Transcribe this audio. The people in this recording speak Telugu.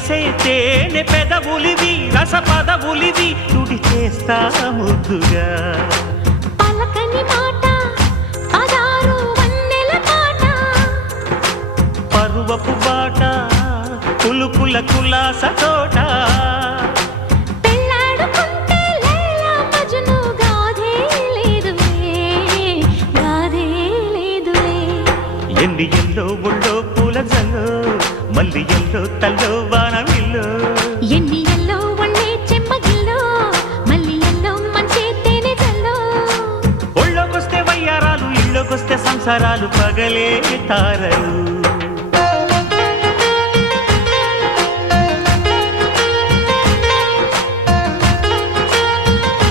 చేసే తేనె పెదవులివి రస పదవులివి తుడి చేస్తా ముద్దుగా పలకని మాట పదారు వన్నెల పాట పరువపు బాట కులుకుల కులాస తోట పెళ్ళాడుకుంటే లైలా మజ్ను గాథే లేదులే ఎండి ఎల్లో ఒళ్ళో పూల జల్లో మల్లి ఎల్లో తల్లో వానవిల్లో ఎన్ని ఎల్లో ఒళ్ళే చెమ్మగిల్లో మల్లి ఎల్లో మంచి తేనె జల్లో ఒళ్ళోకొస్తే వయ్యారాలు ఇళ్ళోకొస్తే సంసారాలు పగలే తారలు